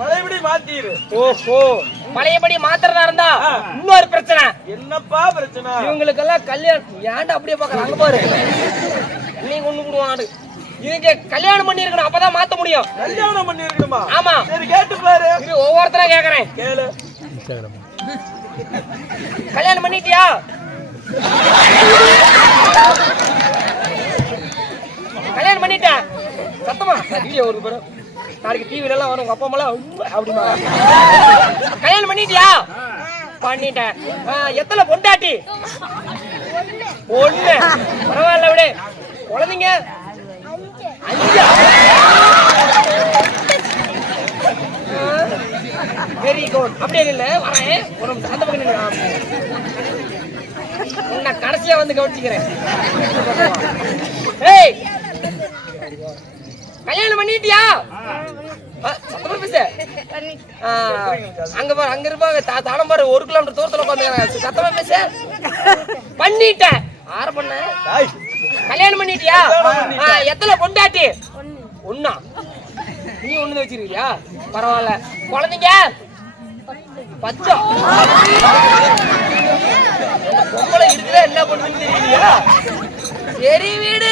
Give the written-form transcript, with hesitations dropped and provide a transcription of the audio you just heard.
பழையபடி மாத்திரு. ஓஹோ, பழையபடி மாத்திரதா இருந்தா இன்னொரு பிரச்சனை. என்னப்பா பிரச்சனை? இவங்களுக்கெல்லாம் கல்யாணம் ஏன்டா அப்படியே பாக்குற? அங்க பாரு, நீங்க ஒண்ணு விடுவாடு. இதுக்கு கல்யாணம் பண்ணி இருக்கணும், அப்பதான் மாத்த முடியும். கல்யாணம் பண்ணி இருக்கணுமா? ஆமா. சரி கேட்டு பாரு. இது ஒவ்வொருத்தரா கேக்குறேன். கேளு. கல்யாணம் பண்ணிட்டியா? கல்யாணம் பண்ணிட்டேன். சத்தமா வீடியோ ஒரு பேரும் நாளைக்கு டிவில எல்லாம் வரும். உங்க அப்பா அம்மா அப்படிமா? கல்யாணம் பண்ணிட்டியா? பண்ணிட்டேன். எத்தனை பொண்டாட்டி? ஒண்ணு. பரவாயில்ல விடு. குழந்தைங்க 5. Very good. அப்படியே இல்ல வரேன். ஒரு அந்த பக்கம் உன்னை கடைசியா வந்து கவனிச்சுக்கிறேன். ஏய், கல்யாணம் பண்ணிட்டியா? சத்தமா பேச. அங்க பாரு, அங்க இருப்பாங்க தானம் பாரு, 1 கிலோமீட்டர் தூரத்துல உட்காந்து. சத்தமா பேச. பண்ணிட்டேன். ஆற பண்ண. கல்யாணம் பண்ணிட்டியா? எத்தனை பொண்டாட்டி? ஒண்ணா? நீ ஒண்ணு வச்சிருக்கியா? பரவாயில்ல. குழந்தைங்க 10. பொம்பளை இருக்குதா என்ன பண்ணுன்னு தெரியலையா? சரி வீடு.